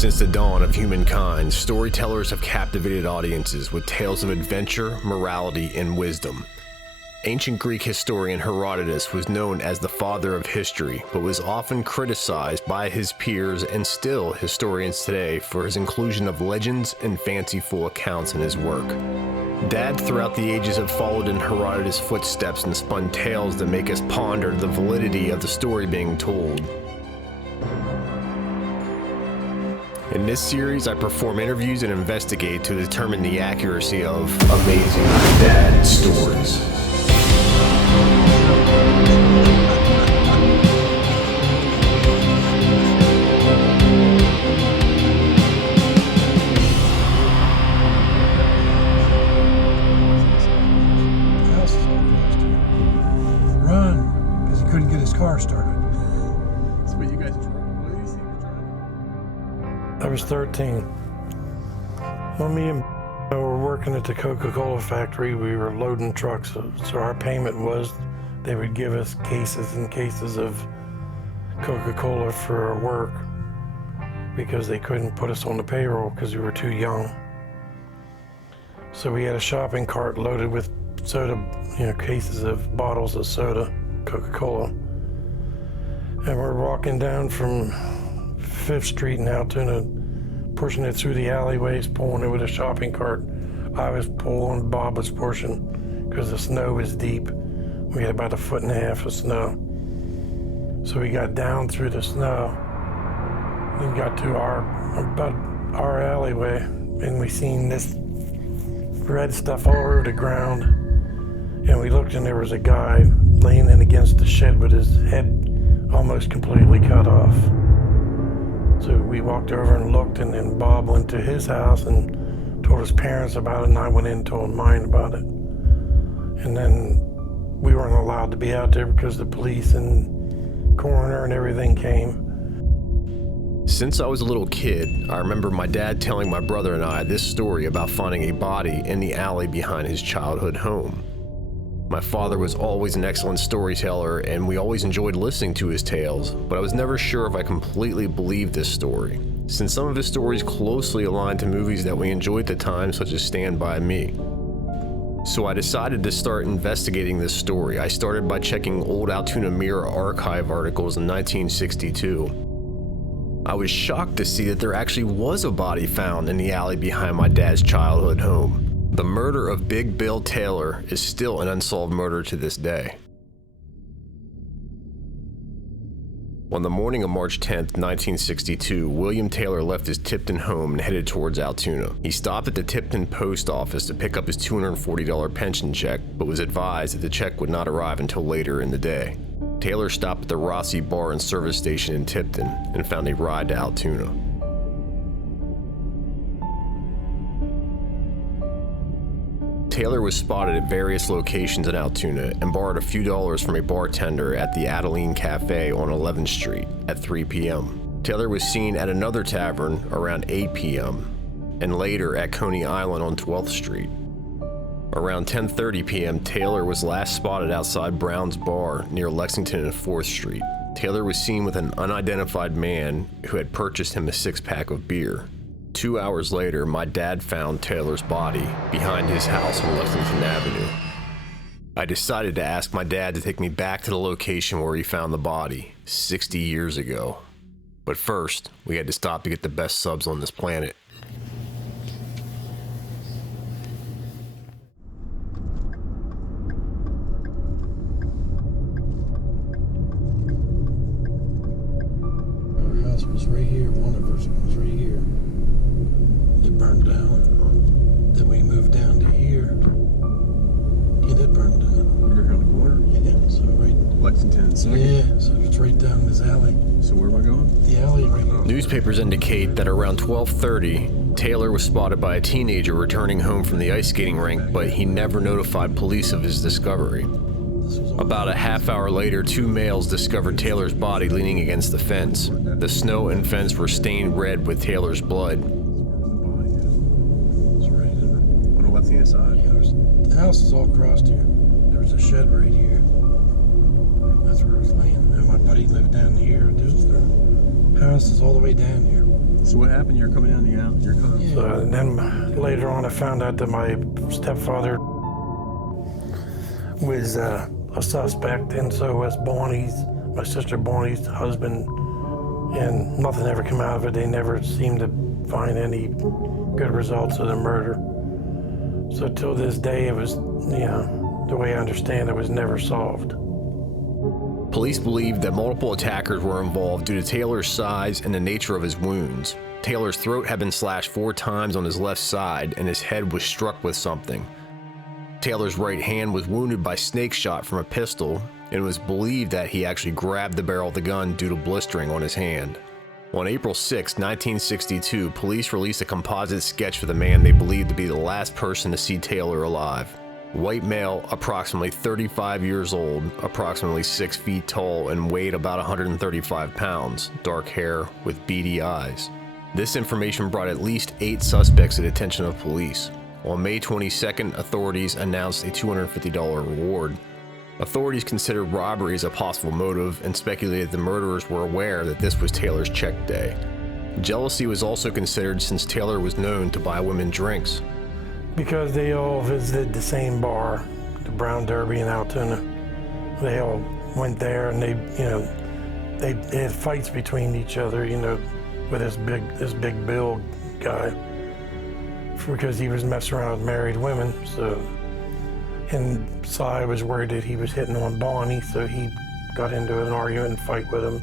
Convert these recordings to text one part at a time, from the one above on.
Since the dawn of humankind, storytellers have captivated audiences with tales of adventure, morality, and wisdom. Ancient Greek historian Herodotus was known as the father of history, but was often criticized by his peers and still historians today for his inclusion of legends and fanciful accounts in his work. Dad throughout the ages have followed in Herodotus' footsteps and spun tales that make us ponder the validity of the story being told. In this series, I perform interviews and investigate to determine the accuracy of amazing dad stories. Run, because he couldn't get his car started. So what you guys drove? What do you think you drove? I was 13. Well, me and were working at the Coca-Cola factory. We were loading trucks, so our payment was they would give us cases and cases of Coca-Cola for our work because they couldn't put us on the payroll because we were too young. So we had a shopping cart loaded with soda, cases of bottles of soda, Coca-Cola. And we're walking down from 5th Street in Altoona, pushing it through the alleyways, pulling it with a shopping cart. I was pulling, Bob was pushing, because the snow was deep. We had about 1.5 feet of snow. So we got down through the snow, and got to our alleyway, and we seen this red stuff all over the ground. And we looked, and there was a guy leaning against the shed with his head almost completely cut off. So we walked over and looked, and then Bob went to his house and told his parents about it, and I went in and told mine about it. And then we weren't allowed to be out there because the police and coroner and everything came. Since I was a little kid, I remember my dad telling my brother and I this story about finding a body in the alley behind his childhood home. My father was always an excellent storyteller, and we always enjoyed listening to his tales, but I was never sure if I completely believed this story, since some of his stories closely aligned to movies that we enjoyed at the time, such as Stand By Me. So I decided to start investigating this story. I started by checking old Altoona Mirror archive articles in 1962. I was shocked to see that there actually was a body found in the alley behind my dad's childhood home. The murder of Big Bill Taylor is still an unsolved murder to this day. On the morning of March 10th, 1962, William Taylor left his Tipton home and headed towards Altoona. He stopped at the Tipton post office to pick up his $240 pension check, but was advised that the check would not arrive until later in the day. Taylor stopped at the Rossi Bar and Service Station in Tipton and found a ride to Altoona. Taylor was spotted at various locations in Altoona and borrowed a few dollars from a bartender at the Adeline Cafe on 11th Street at 3 p.m. Taylor was seen at another tavern around 8 p.m. and later at Coney Island on 12th Street. Around 10:30 p.m., Taylor was last spotted outside Brown's Bar near Lexington and 4th Street. Taylor was seen with an unidentified man who had purchased him a 6-pack of beer. 2 hours later, my dad found Taylor's body behind his house on Lexington Avenue. I decided to ask my dad to take me back to the location where he found the body 60 years ago. But first, we had to stop to get the best subs on this planet. Our house was right here, one of us was right here. It burned down. Then we moved down to here. Yeah, it burned down. We're around the corner? Yeah, so right. Lexington and 2nd? Yeah, so it's right down this alley. So where am I going? The alley right here. Newspapers indicate that around 12:30, Taylor was spotted by a teenager returning home from the ice skating rink, but he never notified police of his discovery. About a half hour later, 2 males discovered Taylor's body leaning against the fence. The snow and fence were stained red with Taylor's blood. It's right in On the left-hand side? it. The house is all crossed here. There was a shed right here. That's where it was laying. And my buddy lived down here. The house is all the way down here. So what happened? You're coming down the alley. You're coming. So and then later on, I found out that my stepfather was a suspect, and so was Bonnie's, my sister Bonnie's husband, and nothing ever came out of it. They never seemed to find any good results of the murder. So till this day, it was, the way I understand it, was never solved. Police believed that multiple attackers were involved due to Taylor's size and the nature of his wounds. Taylor's throat had been slashed 4 times on his left side, and his head was struck with something. Taylor's right hand was wounded by snake shot from a pistol, and it was believed that he actually grabbed the barrel of the gun due to blistering on his hand. On April 6, 1962, police released a composite sketch for the man they believed to be the last person to see Taylor alive. White male, approximately 35 years old, approximately 6 feet tall, and weighed about 135 pounds, dark hair with beady eyes. This information brought at least 8 suspects to the attention of police. On May 22nd, authorities announced a $250 reward. Authorities considered robbery as a possible motive and speculated the murderers were aware that this was Taylor's check day. Jealousy was also considered since Taylor was known to buy women drinks. Because they all visited the same bar, the Brown Derby in Altoona. They all went there, and they had fights between each other, with this big Bill guy, because he was messing around with married women. So, and Cy was worried that he was hitting on Bonnie, so he got into an argument and fight with him.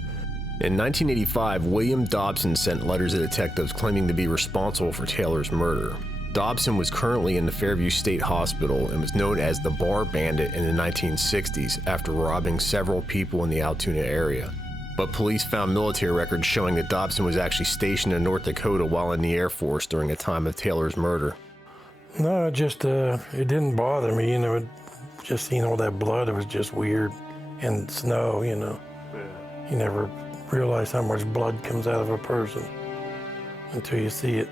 In 1985, William Dobson sent letters to detectives claiming to be responsible for Taylor's murder. Dobson was currently in the Fairview State Hospital and was known as the Bar Bandit in the 1960s after robbing several people in the Altoona area. But police found military records showing that Dobson was actually stationed in North Dakota while in the Air Force during the time of Taylor's murder. No, it didn't bother me, just seeing all that blood, it was just weird. And snow, You never realize how much blood comes out of a person until you see it.